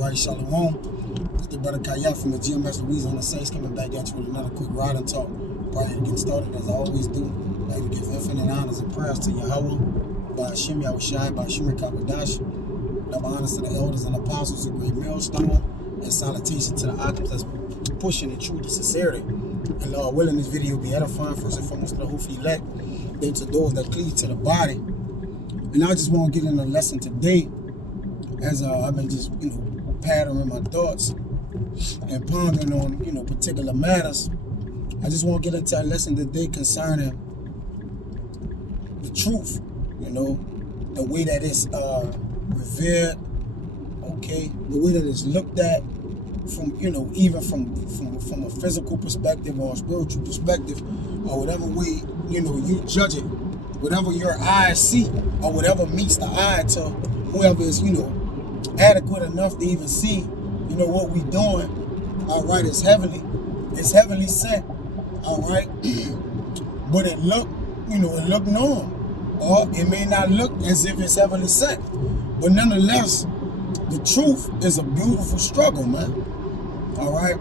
Right, Shalom. It's the brother Kayat from the GMS Louisiana Saints coming back at you with another quick ride and talk. Prior to getting started, as I always do, I like to give infinite honors and prayers to Yahweh, by Hashem Yahushai, by Shemir Kabadash, double honors to the elders and apostles, a great millstone, and salutation to the octaves that's pushing the truth to sincerity. And Lord willing, this video will be edifying first and foremost to the Hufi elect, then to those that cleave to the body. And I just want to get in a lesson today, as I've been just, patterning my thoughts and pondering on, particular matters. I just want to get into a lesson today concerning the truth, the way that it's revered, okay, the way that it's looked at from, even from a physical perspective or a spiritual perspective, or whatever way, you judge it, whatever your eyes see, or whatever meets the eye to whoever is, adequate enough to even see, what we doing, all right, it's heavenly sent, all right, but it look normal, or it may not look as if it's heavenly sent, but nonetheless, the truth is a beautiful struggle, man, all right,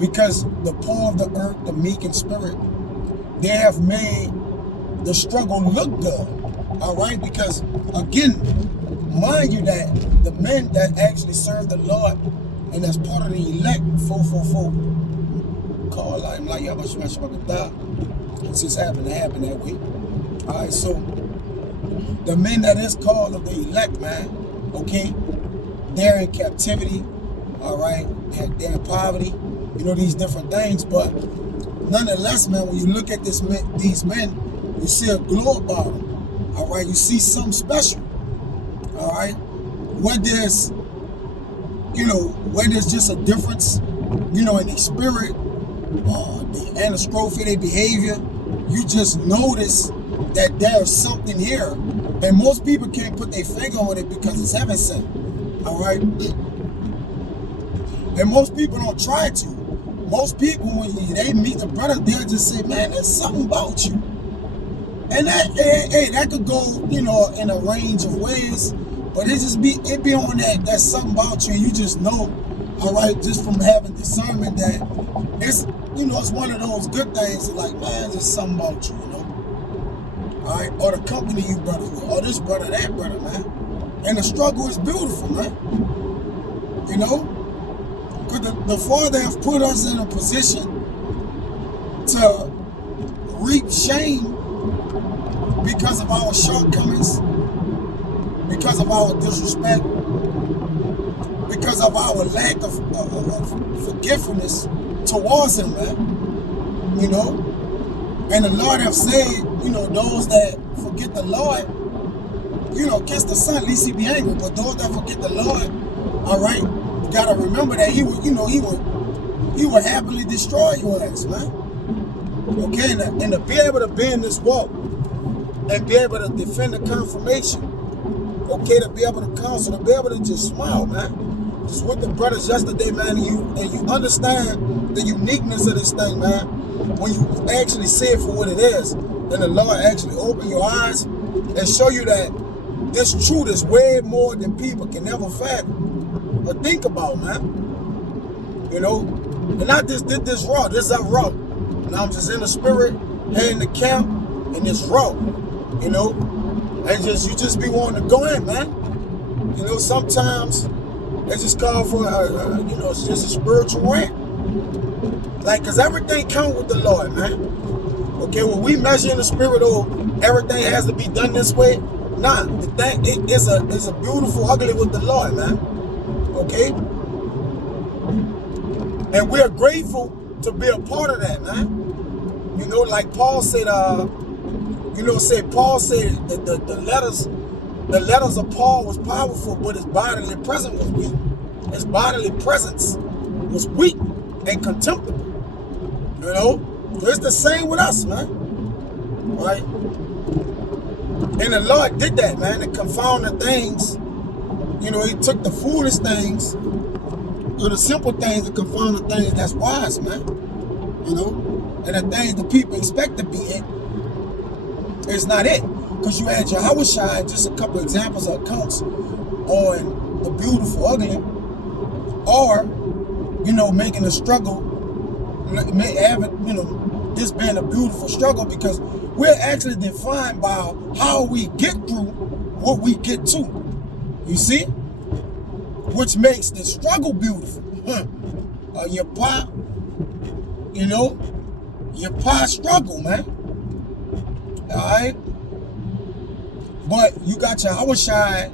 because the poor of the earth, the meek in spirit, they have made the struggle look good, all right, because again, mind you that the men that actually serve the Lord and that's part of the elect, 444, call out like it just happened to happen that way. All right, so the men that is called of the elect, man, okay, they're in captivity, all right, they're in poverty, these different things, but nonetheless, man, when you look at these men, you see a glow about them, all right, you see something special. All right, where there's just a difference, in their spirit, the anastrophe, their behavior, you just notice that there's something here, and most people can't put their finger on it because it's heaven sent. All right, and most people don't try to. Most people, when they meet the brother, they'll just say, "Man, there's something about you," and that could go, in a range of ways. But it be on that something about you, and you just know, all right, just from having discernment that it's, it's one of those good things, like, man, there's something about you, all right, or the company you brothers with, or this brother, that brother, man, and the struggle is beautiful, man, because the Father has put us in a position to reap shame because of our shortcomings, because of our disrespect, because of our lack of forgiveness towards him, man. And the Lord have said, those that forget the Lord, catch the sun, at least he be angry. But those that forget the Lord, all right, you gotta remember that he would happily destroy your ass, man. Okay, and to be able to be in this walk and be able to defend the confirmation, okay, to be able to counsel, to be able to just smile, man. Just with the brothers yesterday, man, and you understand the uniqueness of this thing, man. When you actually see it for what it is, then the Lord actually open your eyes and show you that this truth is way more than people can ever fathom or think about, man. And I just did this raw. This is raw. Now I'm just in the spirit, heading the camp, and it's raw, And you just be wanting to go in, man. Sometimes it's just called for, it's just a spiritual rant. Like, because everything comes with the Lord, man. Okay, when we measure in the spirit, everything has to be done this way. Nah, the thing, it's a beautiful ugly with the Lord, man. Okay? And we're grateful to be a part of that, man. Like Paul said, Paul said that the letters of Paul was powerful, but his bodily presence was weak. His bodily presence was weak and contemptible. So it's the same with us, man. Right? And the Lord did that, man, to confound the things. He took the foolish things, or the simple things, to confound the things that's wise, man. And the things the people expect to be it, it's not it. Because you had Yahushai, just a couple examples of accounts on the beautiful ugly, or, you know, making a struggle, this being a beautiful struggle, because we're actually defined by how we get through what we get to. You see? Which makes the struggle beautiful. Your pa, you know, your pa struggle, man. Alright? But you got your Yahushua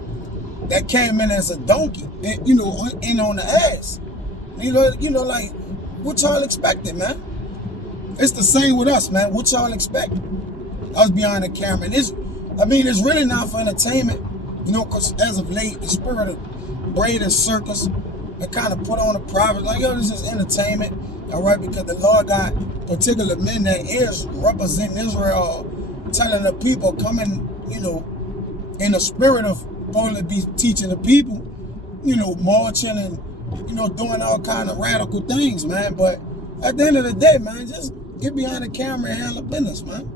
that came in as a donkey, and, you know, in on the ass. You know, like, what y'all expected, man? It's the same with us, man. What y'all expect? Us behind the camera. And it's really not for entertainment, you know, because as of late, the spirit of braid and circus, they kind of put on a private, like, yo, this is entertainment, all right? Because the Lord got particular men that is representing Israel, telling the people, coming, you know, in the spirit of probably be teaching the people, you know, marching and, you know, doing all kind of radical things, man. But at the end of the day, man, just get behind the camera and handle business, man.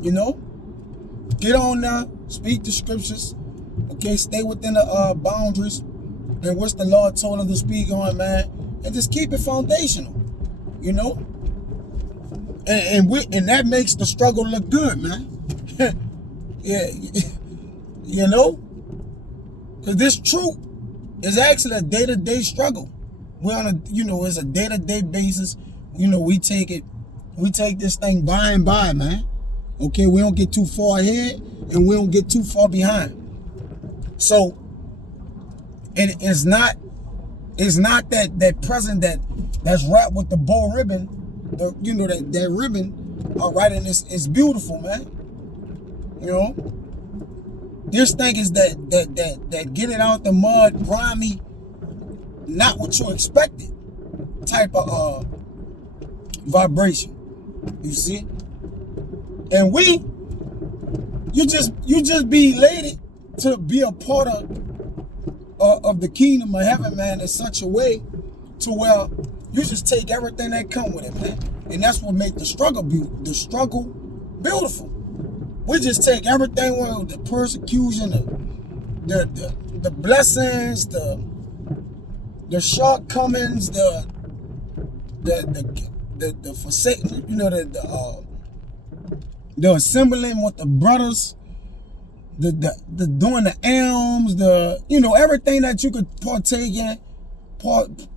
You know? Get on there, speak the scriptures, okay? Stay within the boundaries and which the Lord told us to speak on, man. And just keep it foundational, you know? And that makes the struggle look good, man. Yeah, you know? Because this truth is actually a day-to-day struggle. We're on a, you know, it's a day-to-day basis. You know, we take this thing by and by, man. Okay, we don't get too far ahead and we don't get too far behind. So, it's not that present that's wrapped with the bow ribbon, you know, that ribbon, all right, and it's beautiful, man. You know, this thing is that get it out the mud, grimy, not what you expected type of vibration. You see? And you just be elated to be a part of the kingdom of heaven, man, in such a way to where you just take everything that come with it, man. And that's what makes the struggle beautiful. We just take everything, well, the persecution, the blessings, the shortcomings, the forsaking, you know, the assembling with the brothers, the doing the alms, you know, everything that you could partake in,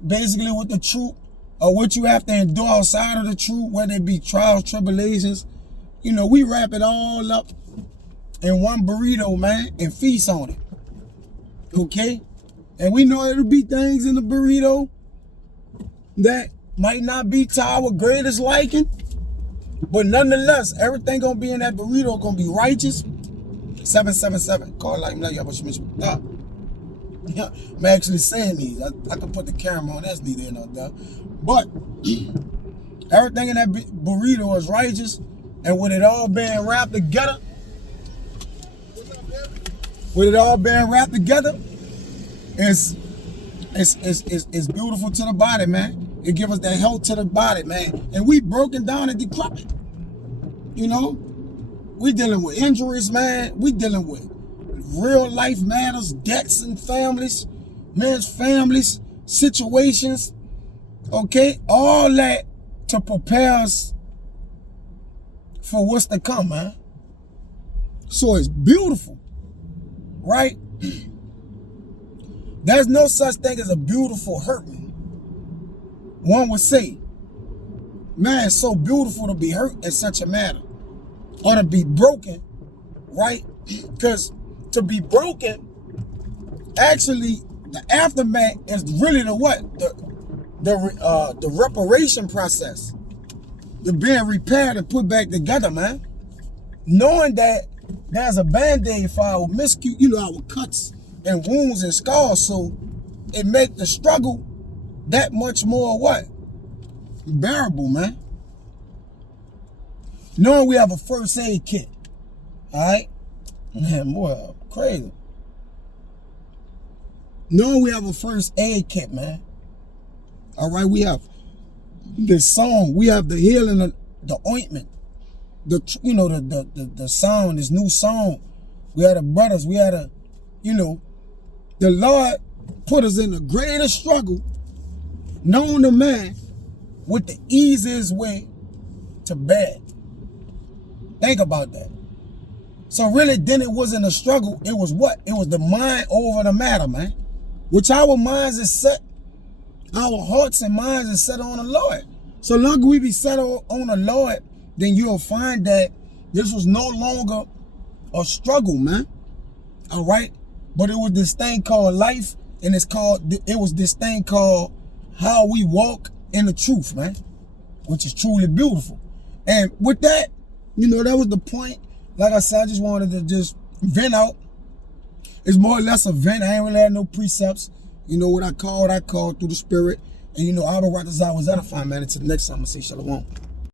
basically with the truth, or what you have to endure outside of the truth, whether it be trials, tribulations. You know, we wrap it all up in one burrito, man, and feast on it. Okay? And we know it'll be things in the burrito that might not be to our greatest liking, but nonetheless, everything gonna be in that burrito gonna be righteous. 777. Call like yeah, I'm actually saying these. I could put the camera on. That's neither here nor there. But everything in that burrito is righteous. And with it all being wrapped together, it's beautiful to the body, man. It gives us that health to the body, man. And we broken down and decrepit. You know? We dealing with injuries, man. We dealing with real life matters, debts and families, men's families, situations. Okay? All that to prepare us for what's to come, man. So it's beautiful, right? There's no such thing as a beautiful hurting. One would say, man, it's so beautiful to be hurt in such a manner, or to be broken, right? Because to be broken, actually, the aftermath is really the what? The reparation process. The being repaired and put back together, man. Knowing that there's a band-aid for our our cuts and wounds and scars, so it makes the struggle that much more what? Bearable, man. Knowing we have a first aid kit, all right? Man, boy, crazy. Knowing we have a first aid kit, man. All right, we have the song, we have the healing, the ointment, the sound, this new song. We had the brothers, we had the Lord put us in the greatest struggle known to man with the easiest way to bed. Think about that. So really, then it wasn't a struggle. It was what? It was the mind over the matter, man. Which our minds is set, our hearts and minds is set on the Lord. So long as we be set on the Lord, then you'll find that this was no longer a struggle, man. All right? But it was this thing called life, and it was this thing called how we walk in the truth, man, which is truly beautiful. And with that, you know, that was the point. Like I said, I just wanted to just vent out. It's more or less a vent. I ain't really had no precepts. You know, what I called through the spirit. And you know, Abba Ratazah was edifying, man. Until the next time, I'm going to say shalom.